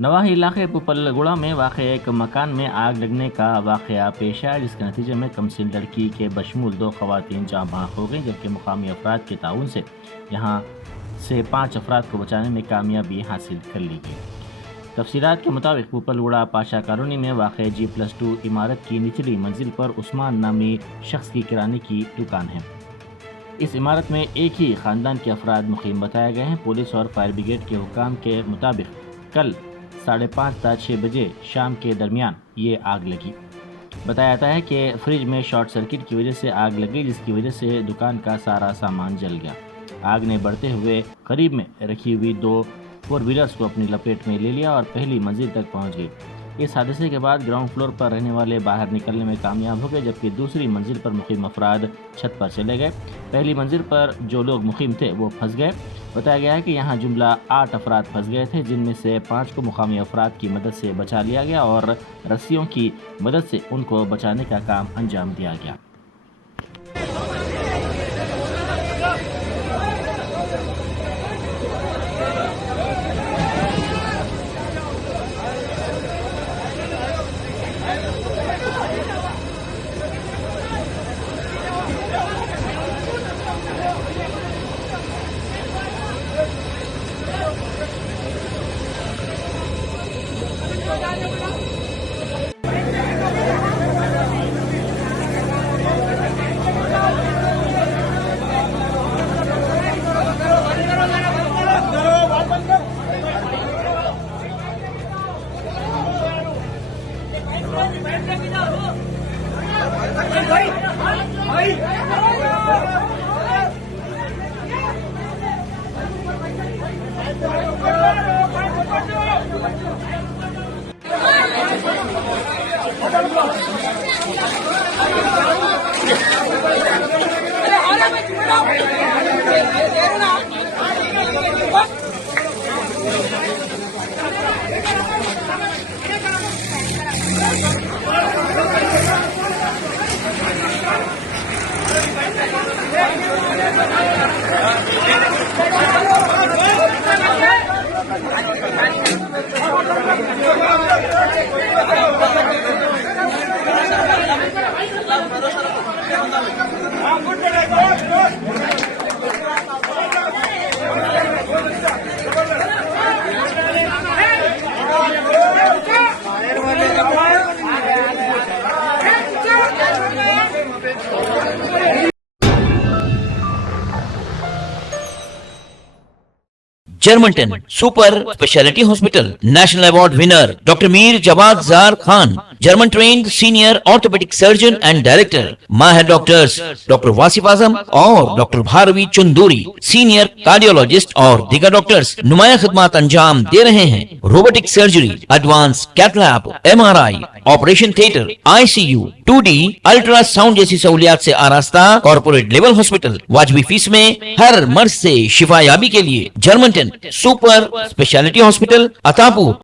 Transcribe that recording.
नवाही इलाके पुपलगुड़ा में वाक़ एक मकान में आग लगने का वाक़या पेश आया, जिसके नतीजे में कमसिन लड़की के बशमूल 2 ख़वातीन जाँ बहक हो गईं, जबकि मुकामी अफराद के ताउन से यहाँ से 5 अफराद को बचाने में कामयाबी हासिल कर ली गई। तफसीलात के मुताबिक पुपलगुड़ा पाशा कॉलोनी में वाक़ G+2 इमारत की निचली मंजिल पर उस्मान नामी शख्स की किराने की दुकान है। इस इमारत में एक ही ख़ानदान के अफराद मुक़ीम बताए गए हैं। पुलिस और फायर ब्रिगेड के हुक्काम के मुताबिक कल 5:30 से 6 बजे शाम के दरमियान ये आग लगी। बताया जाता है कि फ्रिज में शॉर्ट सर्किट की वजह से आग लगी, जिसकी वजह से दुकान का सारा सामान जल गया। आग ने बढ़ते हुए करीब में रखी हुई 2 4 व्हीलर्स को अपनी लपेट में ले लिया और पहली मंजिल तक पहुंच गई। इस हादसे के बाद ग्राउंड फ्लोर पर रहने वाले बाहर निकलने में कामयाब हो गए, जबकि दूसरी मंजिल पर मुक़ीम अफराद छत पर चले गए। पहली मंजिल पर जो लोग मुक़ीम थे वो फंस गए। बताया गया है कि यहाँ जुमला 8 अफराद फंस गए थे, जिनमें से 5 को मुक़ामी अफराद की मदद से बचा लिया गया और रस्सियों की मदद से उनको बचाने का काम अंजाम दिया गया। Germanton super speciality hospital national award winner doctor Mir Jawad jar Khan, German trained senior orthopaedic surgeon and director, माहिर डॉक्टर्स डॉक्टर वासिफ आजम और डॉक्टर भारवी चंदूरी, सीनियर कार्डियोलॉजिस्ट और दीगर डॉक्टर्स नुमाया खिदमत अंजाम दे रहे हैं। Robotic surgery, advance cath lab, MRI, operation theatre, ICU, 2D ultrasound जैसी सहूलियात से आरास्ता कॉर्पोरेट लेवल हॉस्पिटल। वाजबी फीस में हर मर्ज से शिफायाबी के लिए Germanton super speciality hospital, Attapur.